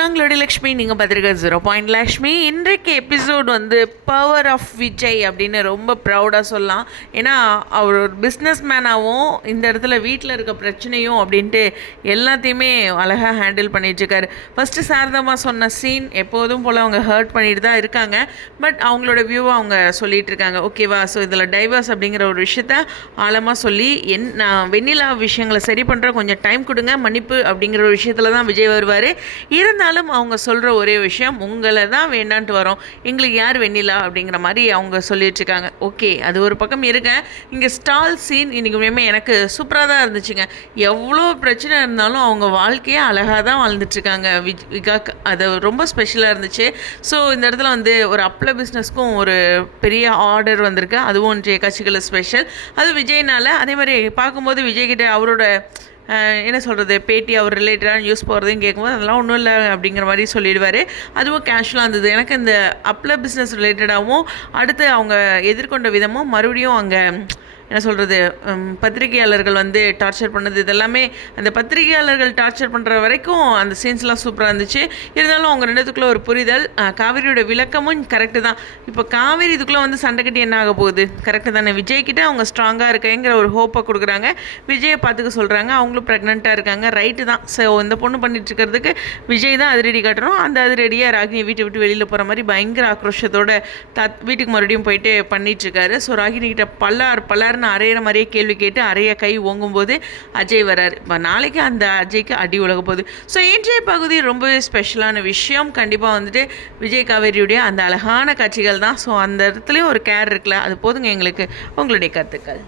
நாங்களோட லக்ஷ்மி, நீங்கள் பார்த்துருக்க 0 லக்ஷ்மி. இன்றைக்கு எபிசோட் வந்து பவர் ஆஃப் விஜய் அப்படின்னு ரொம்ப ப்ரௌடாக சொல்லலாம். ஏன்னா அவர் ஒரு பிஸ்னஸ் மேனாகவும் இந்த இடத்துல வீட்டில் இருக்க பிரச்சனையும் அப்படின்ட்டு எல்லாத்தையுமே அழகாக ஹேண்டில் பண்ணிகிட்ருக்காரு. ஃபஸ்ட்டு சாரதாமா சொன்ன சீன் எப்போதும் போல் அவங்க ஹர்ட் பண்ணிட்டு தான் இருக்காங்க. பட் அவங்களோட வியூவை அவங்க சொல்லிகிட்டு இருக்காங்க. ஓகேவா, ஸோ இதில் டைவர்ஸ் அப்படிங்கிற ஒரு விஷயத்த ஆழமாக சொல்லி நான் வெண்ணிலா விஷயங்களை சரி பண்ணுற கொஞ்சம் டைம் கொடுங்க, மன்னிப்பு அப்படிங்கிற ஒரு விஷயத்தில் தான் விஜய் வருவார். இருந்தாலும் அவங்க சொல்கிற ஒரே விஷயம், உங்களை தான் வேண்டான்ட்டு வரோம், எங்களுக்கு யார் வெண்ணிலா அப்படிங்கிற மாதிரி அவங்க சொல்லிட்டுருக்காங்க. ஓகே, அது ஒரு பக்கம் இருக்கேன். இங்கே ஸ்டால் சீன் இன்றைக்கி உண்மையுமே எனக்கு சூப்பராக தான் இருந்துச்சுங்க. எவ்வளோ பிரச்சனை இருந்தாலும் அவங்க வாழ்க்கையே அழகாக தான் வாழ்ந்துட்டுருக்காங்க விகாக். அது ரொம்ப ஸ்பெஷலாக இருந்துச்சு. ஸோ இந்த இடத்துல வந்து ஒரு அப்பள பிஸ்னஸ்க்கும் ஒரு பெரிய ஆர்டர் வந்திருக்கு. அதுவும் இன்றைய கட்சிகள் ஸ்பெஷல். அது விஜய்னால். அதே மாதிரி பார்க்கும்போது விஜய்கிட்ட அவரோட என்ன சொல்கிறது, பேட்டி அவர் ரிலேட்டடாக நியூஸ் போகிறதையும் கேட்கும்போது அதெல்லாம் ஒன்றும் இல்லை அப்படிங்கிற மாதிரி சொல்லிடுவார். அதுவும் கேஷுவலாக இருந்தது. எனக்கு இந்த அப்பள பிஸ்னஸ் ரிலேட்டடாகவும் அடுத்து அவங்க எதிர்கொண்ட விதமும் மறுபடியும் அங்கே என்ன சொல்கிறது, பத்திரிகையாளர்கள் வந்து டார்ச்சர் பண்ணது, இதெல்லாமே அந்த பத்திரிகையாளர்கள் டார்ச்சர் பண்ணுற வரைக்கும் அந்த சீன்ஸ்லாம் சூப்பராக இருந்துச்சு. இருந்தாலும் அவங்க ரெண்டுத்துக்குள்ளே ஒரு புரிதல், காவேரியோட விளக்கமும் கரெக்டு தான். இப்போ காவேரி இதுக்குள்ளே வந்து சண்டை கட்டி என்ன ஆக போகுது, கரெக்டு தானே. விஜய்கிட்ட அவங்க ஸ்ட்ராங்காக இருக்கேங்கிற ஒரு ஹோப்பை கொடுக்குறாங்க. விஜயை பார்த்துக்க சொல்கிறாங்க. அவங்களும் ப்ரெக்னெண்ட்டாக இருக்காங்க. ரைட்டு தான். ஸோ இந்த பொண்ணு பண்ணிட்டு இருக்கிறதுக்கு விஜய் தான் அதிரடி காட்டணும். அந்த அதிரடியாக ராகினி வீட்டை விட்டு வெளியில் போகிற மாதிரி பயங்கர ஆக்ரோஷத்தோட வீட்டுக்கு மறுபடியும் போயிட்டு பண்ணிகிட்ருக்காரு. ஸோ ராகினிகிட்ட பல்லார் அரையிற மாதிரியே கேள்வி கேட்டு அறைய கை ஓங்கும்போது அஜய் வராரு. இப்போ நாளைக்கு அந்த அஜய்க்கு அடி உலக போகுது. ஸோ இன்றைய பகுதி ரொம்பவே ஸ்பெஷலான விஷயம். கண்டிப்பாக வந்துட்டு விஜய் காவேரியுடைய அந்த அழகான காட்சிகள் தான். ஸோ அந்த இடத்துலையும் ஒரு கேர் இருக்குல்ல, அது போதுங்க எங்களுக்கு. உங்களுடைய கருத்துக்கள்.